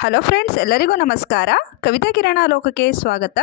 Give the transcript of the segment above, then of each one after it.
Hello friends ಎಲ್ಲರಿಗೂ ನಮಸ್ಕಾರ. ಕವಿತಾ ಕಿರಣ ಲೋಕಕ್ಕೆ ಸ್ವಾಗತ.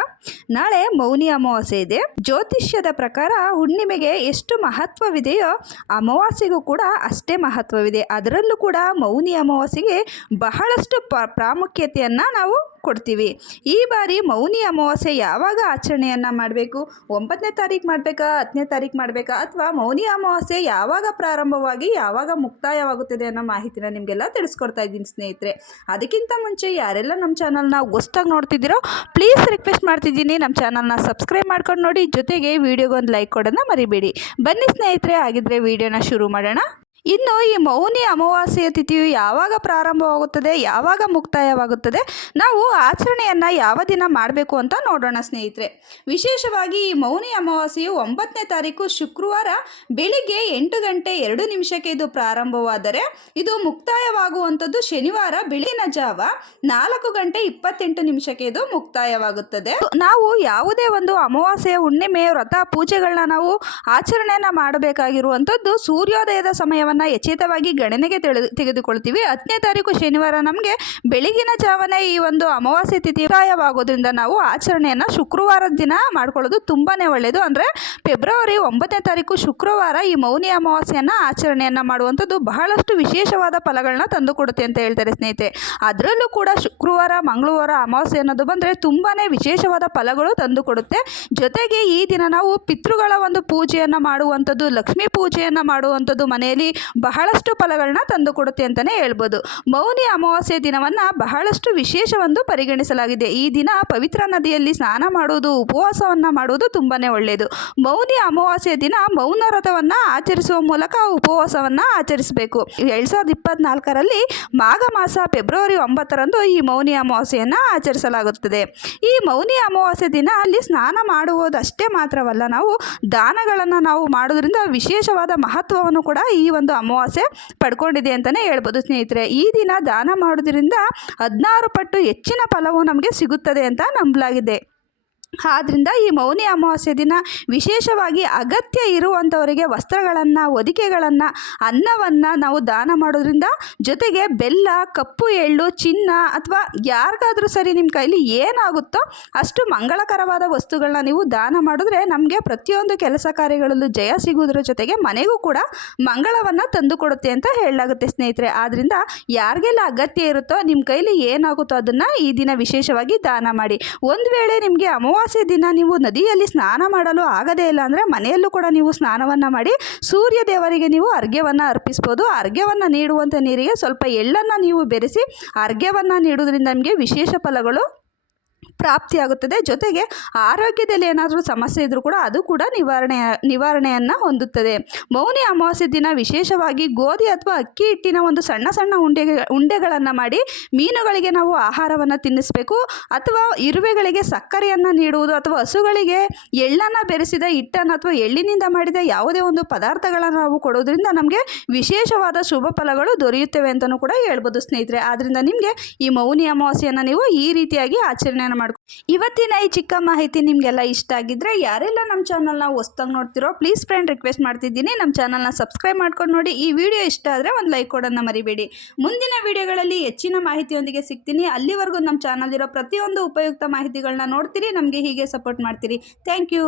ನಾಳೆ ಮೌನಿ ಅಮಾವಾಸ್ಯೆ ಇದೆ. ಜ್ಯೋತಿಷ್ಯದ ಪ್ರಕಾರ ಹುಣ್ಣಿಮೆಗೆ ಎಷ್ಟು ಮಹತ್ವವಿದೆಯೋ ಅಮಾವಾಸ್ಯೆಗೂ ಕೂಡ ಅಷ್ಟೇ ಮಹತ್ವವಿದೆ. ಅದರಲ್ಲೂ ಕೂಡ ಮೌನಿ ಅಮಾವಾಸ್ಯೆಗೆ ಬಹಳಷ್ಟು ಪ್ರಾಮುಖ್ಯತೆಯನ್ನು ನಾವು ಕೊಡ್ತೀವಿ. ಈ ಬಾರಿ ಮೌನಿ ಅಮಾವಾಸ್ಯೆ ಯಾವಾಗ ಆಚರಣೆಯನ್ನು ಮಾಡಬೇಕು? ಒಂಬತ್ತನೇ ತಾರೀಕು ಮಾಡಬೇಕಾ, ಹತ್ತನೇ ತಾರೀಕು ಮಾಡಬೇಕಾ? ಅಥವಾ ಮೌನಿ ಅಮಾವಾಸ್ಯೆ ಯಾವಾಗ ಪ್ರಾರಂಭವಾಗಿ ಯಾವಾಗ ಮುಕ್ತಾಯವಾಗುತ್ತದೆ ಅನ್ನೋ ಮಾಹಿತಿನ ನಿಮಗೆಲ್ಲ ತಿಳಿಸ್ಕೊಡ್ತಾ ಇದ್ದೀನಿ ಸ್ನೇಹಿತರೆ. ಅದಕ್ಕಿಂತ ಮುಂಚೆ ಯಾರೆಲ್ಲ ನಮ್ಮ ಚಾನಲ್ನ ಹೊಸ್ದಾಗಿ ನೋಡ್ತಿದ್ದೀರೋ, ಪ್ಲೀಸ್ ರಿಕ್ವೆಸ್ಟ್ ಮಾಡ್ತಿದ್ದೀನಿ ನಮ್ಮ ಚಾನಲ್ನ ಸಬ್ಸ್ಕ್ರೈಬ್ ಮಾಡ್ಕೊಂಡು ನೋಡಿ, ಜೊತೆಗೆ ವಿಡಿಯೋಗೊಂದು ಲೈಕ್ ಕೊಡೋದನ್ನ ಮರಿಬೇಡಿ. ಬನ್ನಿ ಸ್ನೇಹಿತರೆ ಆಗಿದ್ರೆ ವಿಡಿಯೋನ ಶುರು ಮಾಡೋಣ. ಇನ್ನು ಈ ಮೌನಿ ಅಮಾವಾಸ್ಯೆಯ ತಿಥಿಯು ಯಾವಾಗ ಪ್ರಾರಂಭವಾಗುತ್ತದೆ, ಯಾವಾಗ ಮುಕ್ತಾಯವಾಗುತ್ತದೆ, ನಾವು ಆಚರಣೆಯನ್ನು ಯಾವ ದಿನ ಮಾಡಬೇಕು ಅಂತ ನೋಡೋಣ ಸ್ನೇಹಿತರೆ. ವಿಶೇಷವಾಗಿ ಈ ಮೌನಿ ಅಮಾವಾಸ್ಯೆಯು ಒಂಬತ್ತನೇ ತಾರೀಕು ಶುಕ್ರವಾರ ಬೆಳಿಗ್ಗೆ ಎಂಟು ಗಂಟೆ ಎರಡು ನಿಮಿಷಕ್ಕೆ ಇದು ಪ್ರಾರಂಭವಾದರೆ ಇದು ಮುಕ್ತಾಯವಾಗುವಂಥದ್ದು ಶನಿವಾರ ಬೆಳಗಿನ ಜಾವ ನಾಲ್ಕು ಗಂಟೆ ಇಪ್ಪತ್ತೆಂಟು ನಿಮಿಷಕ್ಕೆ ಇದು ಮುಕ್ತಾಯವಾಗುತ್ತದೆ. ನಾವು ಯಾವುದೇ ಒಂದು ಅಮಾವಾಸ್ಯೆಯ ಹುಣ್ಣಿಮೆ, ವ್ರತ, ಪೂಜೆಗಳನ್ನ ನಾವು ಆಚರಣೆಯನ್ನು ಮಾಡಬೇಕಾಗಿರುವಂಥದ್ದು ಸೂರ್ಯೋದಯದ ಸಮಯವನ್ನು ಎಚ್ಚೇತವಾಗಿ ಗಣನೆಗೆ ತೆಗೆದು ತೆಗೆದುಕೊಳ್ತೀವಿ. ಹತ್ತನೇ ತಾರೀಕು ಶನಿವಾರ ನಮಗೆ ಬೆಳಗಿನ ಜಾವನೇ ಈ ಒಂದು ಅಮಾವಾಸ್ಯೆ ತಿಥಿ ಪ್ರಾಯವಾಗೋದ್ರಿಂದ ನಾವು ಆಚರಣೆಯನ್ನು ಶುಕ್ರವಾರದ ದಿನ ಮಾಡ್ಕೊಳ್ಳೋದು ತುಂಬಾ ಒಳ್ಳೆಯದು ಅಂದರೆ ಫೆಬ್ರವರಿ ಒಂಬತ್ತನೇ ತಾರೀಕು ಶುಕ್ರವಾರ ಈ ಮೌನಿ ಅಮಾವಾಸ್ಯೆಯನ್ನು ಆಚರಣೆಯನ್ನು ಮಾಡುವಂಥದ್ದು ಬಹಳಷ್ಟು ವಿಶೇಷವಾದ ಫಲಗಳನ್ನ ತಂದುಕೊಡುತ್ತೆ ಅಂತ ಹೇಳ್ತಾರೆ ಸ್ನೇಹಿತೆ ಅದರಲ್ಲೂ ಕೂಡ ಶುಕ್ರವಾರ, ಮಂಗಳವಾರ ಅಮಾವಾಸ್ಯೆ ಅನ್ನೋದು ಬಂದರೆ ತುಂಬಾ ವಿಶೇಷವಾದ ಫಲಗಳು ತಂದುಕೊಡುತ್ತೆ. ಜೊತೆಗೆ ಈ ದಿನ ನಾವು ಪಿತೃಗಳ ಒಂದು ಪೂಜೆಯನ್ನು ಮಾಡುವಂಥದ್ದು, ಲಕ್ಷ್ಮೀ ಪೂಜೆಯನ್ನು ಮಾಡುವಂಥದ್ದು ಮನೆಯಲ್ಲಿ ಬಹಳಷ್ಟು ಫಲಗಳನ್ನ ತಂದುಕೊಡುತ್ತೆ ಅಂತಲೇ ಹೇಳ್ಬೋದು. ಮೌನಿ ಅಮಾವಾಸ್ಯೆ ದಿನವನ್ನು ಬಹಳಷ್ಟು ವಿಶೇಷವೆಂದು ಪರಿಗಣಿಸಲಾಗಿದೆ. ಈ ದಿನ ಪವಿತ್ರ ನದಿಯಲ್ಲಿ ಸ್ನಾನ ಮಾಡುವುದು, ಉಪವಾಸವನ್ನು ಮಾಡುವುದು ತುಂಬಾ ಒಳ್ಳೆಯದು ಮೌನಿ ಅಮಾವಾಸ್ಯೆ ದಿನ ಮೌನ ವ್ರತವನ್ನು ಆಚರಿಸುವ ಮೂಲಕ ಉಪವಾಸವನ್ನು ಆಚರಿಸಬೇಕು. ಎರಡು ಸಾವಿರದ ಇಪ್ಪತ್ನಾಲ್ಕರಲ್ಲಿ ಮಾಘ ಮಾಸ ಫೆಬ್ರವರಿ ಒಂಬತ್ತರಂದು ಈ ಮೌನಿ ಅಮಾವಾಸ್ಯೆಯನ್ನು ಆಚರಿಸಲಾಗುತ್ತದೆ. ಈ ಮೌನಿ ಅಮಾವಾಸ್ಯೆ ದಿನ ಅಲ್ಲಿ ಸ್ನಾನ ಮಾಡುವುದಷ್ಟೇ ಮಾತ್ರವಲ್ಲ, ನಾವು ದಾನಗಳನ್ನು ನಾವು ಮಾಡೋದ್ರಿಂದ ವಿಶೇಷವಾದ ಮಹತ್ವವನ್ನು ಕೂಡ ಈ ಒಂದು ಅಮಾವಾಸ್ಯೆ ಪಡ್ಕೊಂಡಿದೆ ಅಂತಲೇ ಹೇಳ್ಬೋದು ಸ್ನೇಹಿತರೆ. ಈ ದಿನ ದಾನ ಮಾಡೋದ್ರಿಂದ ಹದಿನಾರು ಪಟ್ಟು ಹೆಚ್ಚಿನ ಫಲವು ನಮಗೆ ಸಿಗುತ್ತದೆ ಅಂತ ನಂಬಲಾಗಿದೆ. ಆದ್ದರಿಂದ ಈ ಮೌನಿ ಅಮಾವಾಸ್ಯೆ ದಿನ ವಿಶೇಷವಾಗಿ ಅಗತ್ಯ ಇರುವಂಥವರಿಗೆ ವಸ್ತ್ರಗಳನ್ನು, ಹೊದಿಕೆಗಳನ್ನು, ಅನ್ನವನ್ನು ನಾವು ದಾನ ಮಾಡೋದ್ರಿಂದ ಜೊತೆಗೆ ಬೆಲ್ಲ, ಕಪ್ಪು ಎಳ್ಳು, ಚಿನ್ನ ಅಥವಾ ಯಾರಿಗಾದರೂ ಸರಿ ನಿಮ್ಮ ಕೈಲಿ ಏನಾಗುತ್ತೋ ಅಷ್ಟು ಮಂಗಳಕರವಾದ ವಸ್ತುಗಳನ್ನ ನೀವು ದಾನ ಮಾಡಿದ್ರೆ ನಮಗೆ ಪ್ರತಿಯೊಂದು ಕೆಲಸ ಕಾರ್ಯಗಳಲ್ಲೂ ಜಯ ಸಿಗುವುದರ ಜೊತೆಗೆ ಮನೆಗೂ ಕೂಡ ಮಂಗಳವನ್ನು ತಂದುಕೊಡುತ್ತೆ ಅಂತ ಹೇಳಲಾಗುತ್ತೆ ಸ್ನೇಹಿತರೆ. ಆದ್ದರಿಂದ ಯಾರಿಗೆಲ್ಲ ಅಗತ್ಯ ಇರುತ್ತೋ ನಿಮ್ಮ ಕೈಲಿ ಏನಾಗುತ್ತೋ ಅದನ್ನು ಈ ದಿನ ವಿಶೇಷವಾಗಿ ದಾನ ಮಾಡಿ. ಒಂದು ವೇಳೆ ನಿಮಗೆ ಅಮಾವಾಸ್ಯೆ ಅಮಾವಾಸ್ಯೆ ದಿನ ನೀವು ನದಿಯಲ್ಲಿ ಸ್ನಾನ ಮಾಡಲು ಆಗದೇ ಇಲ್ಲ ಅಂದರೆ ಮನೆಯಲ್ಲೂ ಕೂಡ ನೀವು ಸ್ನಾನವನ್ನು ಮಾಡಿ ಸೂರ್ಯ ದೇವರಿಗೆ ನೀವು ಅರ್ಘ್ಯವನ್ನು ಅರ್ಪಿಸ್ಬೋದು. ಅರ್ಘ್ಯವನ್ನು ನೀಡುವಂಥ ನೀರಿಗೆ ಸ್ವಲ್ಪ ಎಳ್ಳನ್ನು ನೀವು ಬೆರೆಸಿ ಅರ್ಘ್ಯವನ್ನು ನೀಡುವುದರಿಂದ ನಿಮಗೆ ವಿಶೇಷ ಫಲಗಳು ಪ್ರಾಪ್ತಿಯಾಗುತ್ತದೆ. ಜೊತೆಗೆ ಆರೋಗ್ಯದಲ್ಲಿ ಏನಾದರೂ ಸಮಸ್ಯೆ ಇದ್ದರೂ ಕೂಡ ಅದು ಕೂಡ ನಿವಾರಣೆ, ನಿವಾರಣೆಯನ್ನು ಹೊಂದುತ್ತದೆ. ಮೌನಿ ಅಮಾವಾಸ್ಯೆ ದಿನ ವಿಶೇಷವಾಗಿ ಗೋಧಿ ಅಥವಾ ಅಕ್ಕಿ ಹಿಟ್ಟಿನ ಒಂದು ಸಣ್ಣ ಸಣ್ಣ ಉಂಡೆ ಉಂಡೆಗಳನ್ನು ಮಾಡಿ ಮೀನುಗಳಿಗೆ ನಾವು ಆಹಾರವನ್ನು ತಿನ್ನಿಸಬೇಕು. ಅಥವಾ ಇರುವೆಗಳಿಗೆ ಸಕ್ಕರೆಯನ್ನು ನೀಡುವುದು ಅಥವಾ ಹಸುಗಳಿಗೆ ಎಳ್ಳನ್ನು ಬೆರೆಸಿದ ಹಿಟ್ಟನ್ನು ಅಥವಾ ಎಳ್ಳಿನಿಂದ ಮಾಡಿದ ಯಾವುದೇ ಒಂದು ಪದಾರ್ಥಗಳನ್ನು ನಾವು ಕೊಡೋದ್ರಿಂದ ನಮಗೆ ವಿಶೇಷವಾದ ಶುಭ ಫಲಗಳು ದೊರೆಯುತ್ತವೆ ಅಂತಲೂ ಕೂಡ ಹೇಳ್ಬೋದು ಸ್ನೇಹಿತರೆ. ಆದ್ದರಿಂದ ನಿಮಗೆ ಈ ಮೌನಿ ಅಮಾವಾಸ್ಯೆಯನ್ನು ನೀವು ಈ ರೀತಿಯಾಗಿ ಆಚರಣೆಯನ್ನು ಮಾಡ್ಕೊ ಇವತ್ತಿನ ಈ ಚಿಕ್ಕ ಮಾಹಿತಿ ನಿಮಗೆಲ್ಲ ಇಷ್ಟ ಆಗಿದ್ರೆ ಯಾರೆಲ್ಲ ನಮ್ಮ ಚಾನಲ್ನ ಹೊಸ್ದಾಗಿ ನೋಡ್ತಿರೋ ಪ್ಲೀಸ್ ಫ್ರೆಂಡ್ ರಿಕ್ವೆಸ್ಟ್ ಮಾಡ್ತಿದ್ದೀನಿ. ನಮ್ಮ ಚಾನಲ್ನ ಸಬ್ಸ್ಕ್ರೈಬ್ ಮಾಡ್ಕೊಂಡು ನೋಡಿ. ಈ ವಿಡಿಯೋ ಇಷ್ಟ ಆದರೆ ಒಂದು ಲೈಕ್ ಕೊಡೋಣ ಮರಿಬೇಡಿ. ಮುಂದಿನ ವಿಡಿಯೋಗಳಲ್ಲಿ ಹೆಚ್ಚಿನ ಮಾಹಿತಿಯೊಂದಿಗೆ ಸಿಗ್ತೀನಿ. ಅಲ್ಲಿವರೆಗೂ ನಮ್ಮ ಚಾನಲ್ ಇರೋ ಪ್ರತಿಯೊಂದು ಉಪಯುಕ್ತ ಮಾಹಿತಿಗಳನ್ನ ನೋಡ್ತೀರಿ, ನಮಗೆ ಹೀಗೆ ಸಪೋರ್ಟ್ ಮಾಡ್ತೀರಿ. Thank you